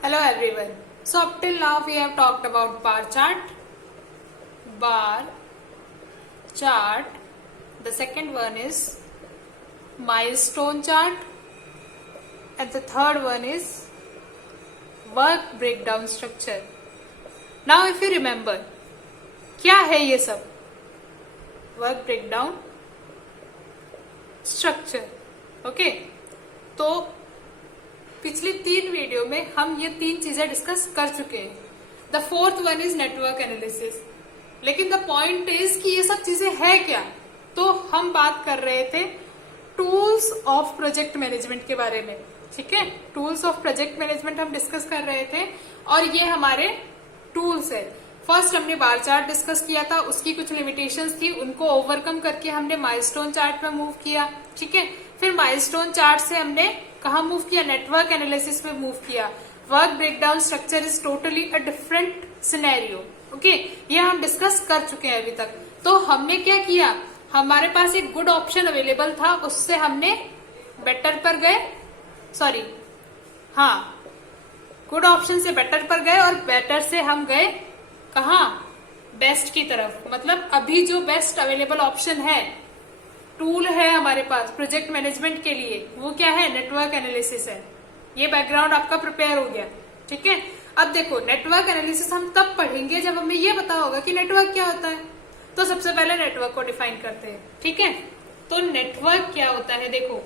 Hello everyone. So up till now we have talked about bar chart. The second one is milestone chart, and the third one is work breakdown structure. Now if you remember, क्या है ये सब? Work breakdown structure. Okay? तो पिछली 3 video में हम ये 3 चीजें डिस्कस कर चुके हैं. The fourth one is network analysis. लेकिन द पॉइंट इज कि ये सब चीजें है क्या? तो हम बात कर रहे थे टूल्स ऑफ प्रोजेक्ट मैनेजमेंट के बारे में. ठीक है, टूल्स ऑफ प्रोजेक्ट मैनेजमेंट हम डिस्कस कर रहे थे और ये हमारे टूल्स है. फर्स्ट हमने बार चार्ट डिस्कस किया था, उसकी कुछ लिमिटेशंस थी, उनको ओवरकम करके हमने माइलस्टोन चार्ट में मूव किया. ठीक है, फिर माइलस्टोन चार्ट से हमने कहा मूव किया? नेटवर्क एनालिसिस में मूव किया. Work breakdown structure is totally a different scenario. Okay, ये हम डिस्कस कर चुके हैं अभी तक. तो हमने क्या किया? हमारे पास एक गुड ऑप्शन अवेलेबल था, उससे हमने बेटर पर गए. सॉरी, हाँ, गुड ऑप्शन से बेटर पर गए और बेटर से हम गए कहा? बेस्ट की तरफ. मतलब अभी जो बेस्ट अवेलेबल ऑप्शन है, टूल है हमारे पास प्रोजेक्ट मैनेजमेंट के लिए, वो क्या है? नेटवर्क एनालिसिस है. ये बैकग्राउंड आपका प्रिपेयर हो गया. ठीक है, अब देखो नेटवर्क एनालिसिस हम तब पढ़ेंगे जब हमें ये पता होगा कि नेटवर्क क्या होता है. तो सबसे पहले नेटवर्क को डिफाइन करते हैं. ठीक है, तो नेटवर्क क्या होता है? देखो,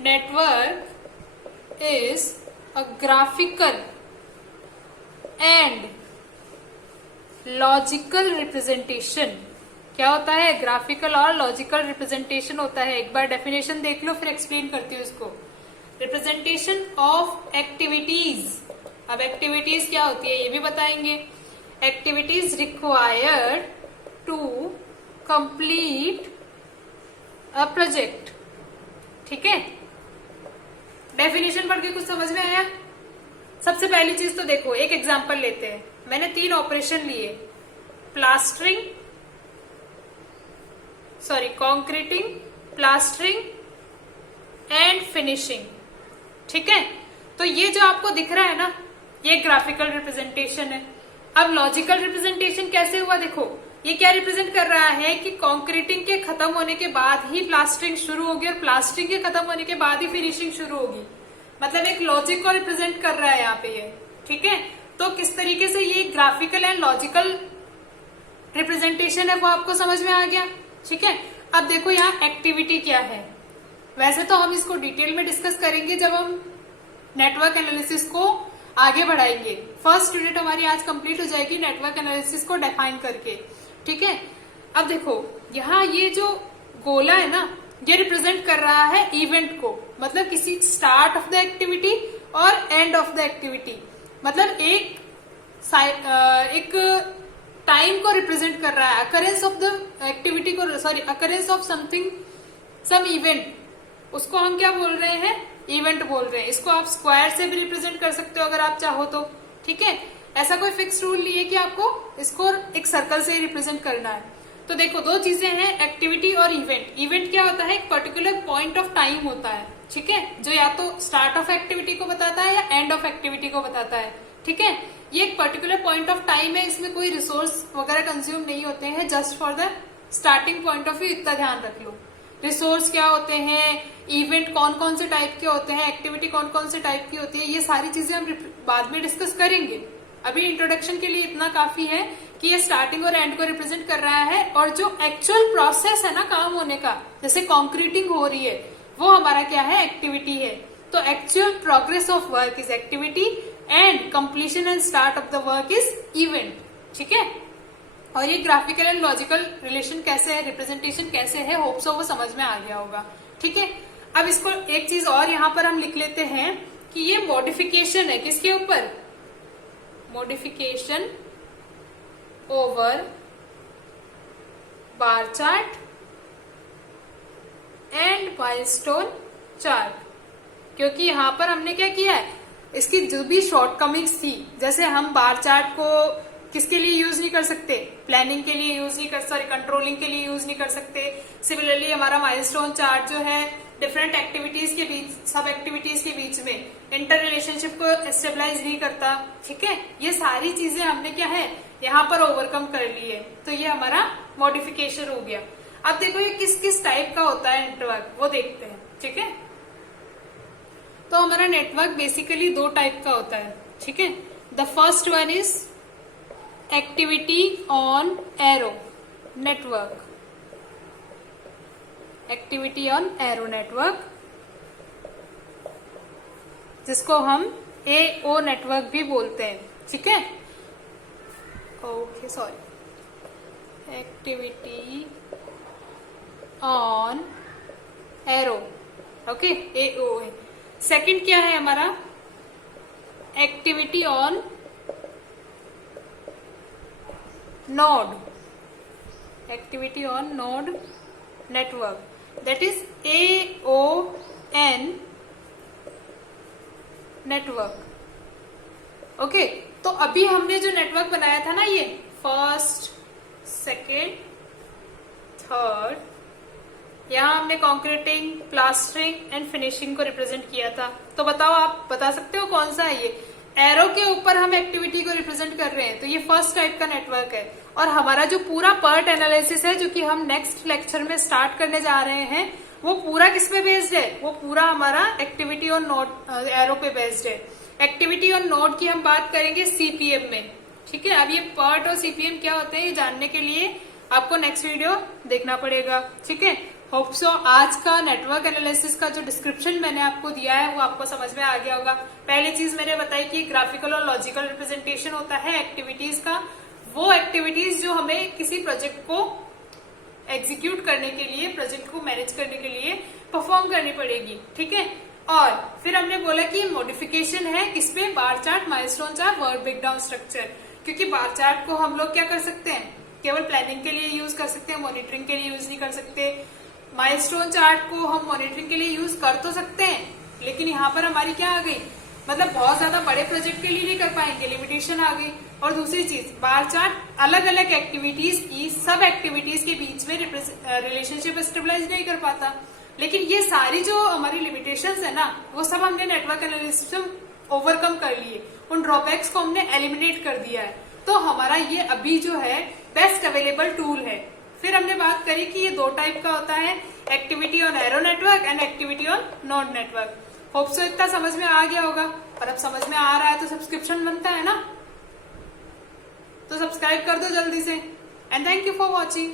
network is a graphical and logical representation. क्या होता है? ग्राफिकल और लॉजिकल रिप्रेजेंटेशन होता है. एक बार डेफिनेशन देख लो, फिर एक्सप्लेन करती हूँ इसको. Representation of activities. अब एक्टिविटीज क्या होती है ये भी बताएंगे. Activities required to complete a project. ठीक है, डेफिनेशन पढ़ के कुछ समझ में आया? सबसे पहली चीज तो देखो, एक एग्जांपल लेते हैं. मैंने 3 ऑपरेशन लिए, plastering, concreting, plastering and finishing. ठीक है, तो ये जो आपको दिख रहा है ना, ये ग्राफिकल रिप्रेजेंटेशन है. अब लॉजिकल रिप्रेजेंटेशन कैसे हुआ? देखो, ये क्या रिप्रेजेंट कर रहा है कि कॉन्क्रीटिंग के खत्म होने के बाद ही प्लास्टरिंग शुरू होगी और प्लास्टरिंग के खत्म होने के बाद ही फिनिशिंग शुरू होगी. मतलब एक लॉजिक को रिप्रेजेंट कर रहा है यहाँ पे ये. ठीक है, तो किस तरीके से ये ग्राफिकल एंड लॉजिकल रिप्रेजेंटेशन है वो आपको समझ में आ गया. ठीक है, अब देखो यहाँ एक्टिविटी क्या है. वैसे तो हम इसको डिटेल में डिस्कस करेंगे जब हम नेटवर्क एनालिसिस को आगे बढ़ाएंगे. फर्स्ट यूनिट हमारी आज कंप्लीट हो जाएगी नेटवर्क एनालिसिस को डिफाइन करके. ठीक है, अब देखो यहाँ ये जो गोला है ना, ये रिप्रेजेंट कर रहा है इवेंट को. मतलब किसी स्टार्ट ऑफ द एक्टिविटी और एंड ऑफ द एक्टिविटी. मतलब एक टाइम को रिप्रेजेंट कर रहा है, अकरेंस ऑफ द एक्टिविटी को, occurrence of something, some event. उसको हम क्या बोल रहे हैं? इवेंट बोल रहे हैं. इसको आप स्क्वायर से भी रिप्रेजेंट कर सकते हो अगर आप चाहो तो. ठीक है, ऐसा कोई फिक्स रूल नहीं है कि आपको इसको एक सर्कल से रिप्रेजेंट करना है. तो देखो, 2 चीजें हैं, एक्टिविटी और इवेंट. इवेंट क्या होता है? एक पर्टिकुलर पॉइंट ऑफ टाइम होता है. ठीक है, जो या तो स्टार्ट ऑफ एक्टिविटी को बताता है या एंड ऑफ एक्टिविटी को बताता है. ठीक है, ये एक पर्टिकुलर पॉइंट ऑफ टाइम है, इसमें कोई रिसोर्स वगैरह कंज्यूम नहीं होते हैं, just for the starting point of view. इतना ध्यान रख लो. रिसोर्स क्या होते हैं, इवेंट कौन कौन से टाइप के होते हैं, एक्टिविटी कौन कौन से टाइप की होती है, ये सारी चीजें हम बाद में डिस्कस करेंगे. अभी इंट्रोडक्शन के लिए इतना काफी है कि ये स्टार्टिंग और एंड को रिप्रेजेंट कर रहा है. और जो एक्चुअल प्रोसेस है ना काम होने का, जैसे कॉन्क्रीटिंग हो रही है, वो हमारा क्या है? एक्टिविटी है. तो actual progress of work is activity and completion and start of the work is event. ठीक है, और ये ग्राफिकल एंड लॉजिकल रिलेशन कैसे है, रिप्रेजेंटेशन कैसे है, होप सो वो समझ में आ गया होगा. ठीक है, अब इसको एक चीज और यहां पर हम लिख लेते हैं कि ये मॉडिफिकेशन है. किसके ऊपर? Modification over bar chart and milestone chart. क्योंकि यहां पर हमने क्या किया है, इसकी जो भी शॉर्टकमिंग्स थी, जैसे हम बार चार्ट को किसके लिए यूज नहीं कर सकते? प्लानिंग के लिए यूज नहीं कर, कंट्रोलिंग के लिए यूज नहीं कर सकते. सिमिलरली हमारा माइलस्टोन चार्ट जो है डिफरेंट एक्टिविटीज के बीच, सब एक्टिविटीज के बीच में इंटर रिलेशनशिप को एस्टेब्लाइज नहीं करता। ठीक है, ये सारी चीजें हमने क्या है यहाँ पर ओवरकम कर ली है, तो ये हमारा मॉडिफिकेशन हो गया। अब देखो ये किस किस टाइप का होता है नेटवर्क, वो देखते हैं। ठीक है, तो हमारा नेटवर्क बेसिकली दो टाइप का होता है। ठीक है, the first one is activity on arrow network, activity on arrow network, जिसको हम AO नेटवर्क भी बोलते हैं। ठीक है, okay sorry, activity on arrow, okay AO है। सेकंड क्या है हमारा, activity on node, activity on node network, that is AON network. Okay, तो अभी हमने जो नेटवर्क बनाया था ना, ये फर्स्ट, सेकेंड, थर्ड, यहां हमने कॉन्क्रीटिंग, प्लास्टरिंग एंड फिनिशिंग को रिप्रेजेंट किया था। तो बताओ, आप बता सकते हो कौन सा है ये? एरो के ऊपर हम एक्टिविटी को रिप्रेजेंट कर रहे हैं, तो ये फर्स्ट टाइप का नेटवर्क है। और हमारा जो पूरा पर्ट एनालिसिस है, जो कि हम नेक्स्ट लेक्चर में स्टार्ट करने जा रहे हैं, वो पूरा किस पे बेस्ड है? वो पूरा हमारा एक्टिविटी ऑन नोड एरो पे बेस्ड है। एक्टिविटी ऑन नोड की हम बात करेंगे CPM में। ठीक है, अब ये पर्ट और CPM क्या होते हैं, ये जानने के लिए आपको नेक्स्ट वीडियो देखना पड़ेगा। ठीक है, होप सो आज का नेटवर्क एनालिसिस का जो डिस्क्रिप्शन मैंने आपको दिया है वो आपको समझ में आ गया होगा। पहली चीज मैंने बताई कि ग्राफिकल और लॉजिकल रिप्रेजेंटेशन होता है एक्टिविटीज का, वो एक्टिविटीज जो हमें किसी प्रोजेक्ट को एग्जीक्यूट करने के लिए, प्रोजेक्ट को मैनेज करने के लिए परफॉर्म करनी पड़ेगी। ठीक है, और फिर हमने बोला कि मॉडिफिकेशन है किस पे, bar chart, milestone chart, word breakdown structure. क्योंकि बार चार्ट को हम लोग क्या कर सकते हैं, केवल प्लानिंग के लिए यूज कर सकते हैं, मॉनिटरिंग के लिए यूज नहीं कर सकते। माइलस्टोन चार्ट को हम मॉनिटरिंग के लिए यूज कर तो सकते हैं, लेकिन यहाँ पर हमारी क्या आ गई, मतलब बहुत ज्यादा बड़े प्रोजेक्ट के लिए नहीं कर पाएंगे, लिमिटेशन आ गई। और दूसरी चीज, बार चार्ट अलग अलग एक्टिविटीज की, सब एक्टिविटीज के बीच में रिलेशनशिप स्टेबलाइज नहीं कर पाता। लेकिन ये सारी जो हमारी लिमिटेशंस है ना, वो सब हमने नेटवर्क एनालिसिस में ओवरकम कर लिए, उन ड्रॉबैक्स को हमने एलिमिनेट कर दिया है। तो हमारा ये अभी जो है बेस्ट अवेलेबल टूल है। फिर हमने बात करी कि ये दो टाइप का होता है, activity on arrow network and activity on node network. Hope so इतना समझ में आ गया होगा, और अब समझ में आ रहा है तो सब्सक्रिप्शन बनता है ना, तो सब्सक्राइब कर दो जल्दी से। And thank you for watching.